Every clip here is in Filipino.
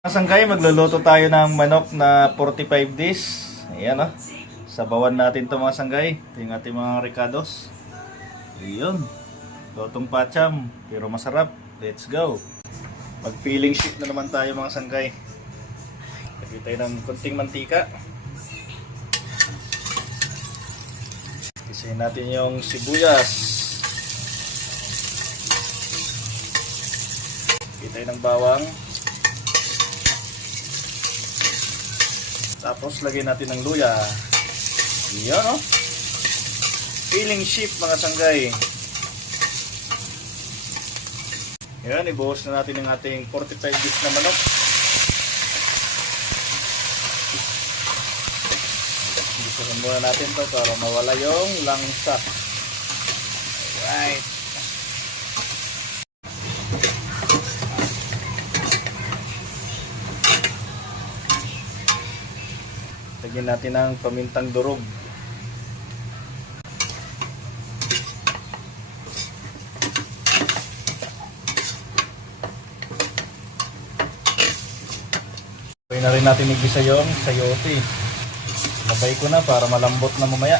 Sanggay, magluluto tayo ng manok na 45 days. Ayan o. Sabawan natin ito mga sanggay. Ito yung ating mga ricados. Ayan. Lutong pacham. Pero masarap. Let's go. Mag filling sheet na naman tayo mga sanggay. Lagyan tayo ng konting mantika. Isahin natin yung sibuyas. Lagyan tayo ng bawang. Tapos lagyan natin ng luya. Yan o. Filling sheet mga sanggay. Yan, ibuhos na natin ang ating 45 days na manok. Gustuhin muna natin to para mawala yung langsa. Alright. Lagyan natin ng pamintang durog. Pwede na rin natin igisa yung sayote. Labay ko na para malambot na mamaya.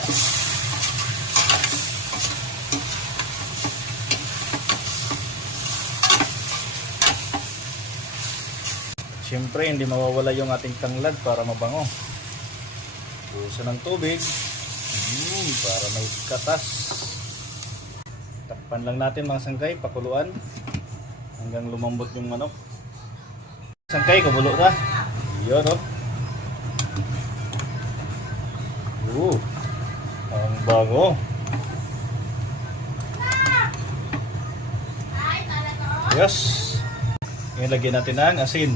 Siyempre hindi mawawala yung ating tanglad para mabango. Buhusan ng tubig para may katas. Takpan lang natin mga sanggay, pakuluan hanggang lumambot yung manok. Sanggay, kumulo na. Yun o. Ang bango. Yes. Ngayon lagyan natin ng asin.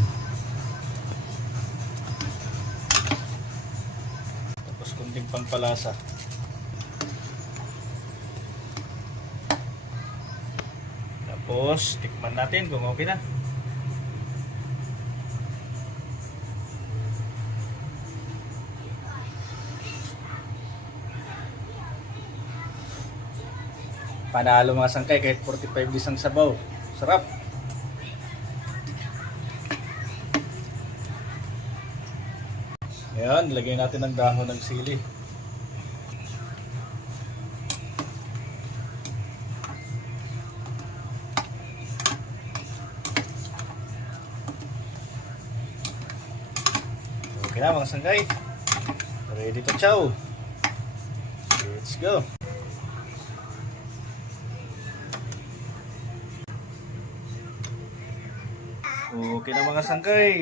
Kunting pampalasa. Tapos tikman natin kung okay na. Panalo mga sangkay kahit 45 days ang sabaw. Sarap. Ayan, lagyan natin ng dahon ng sili. Okay na mga sanggay. Ready to chow. Let's go. Okay na mga sanggay.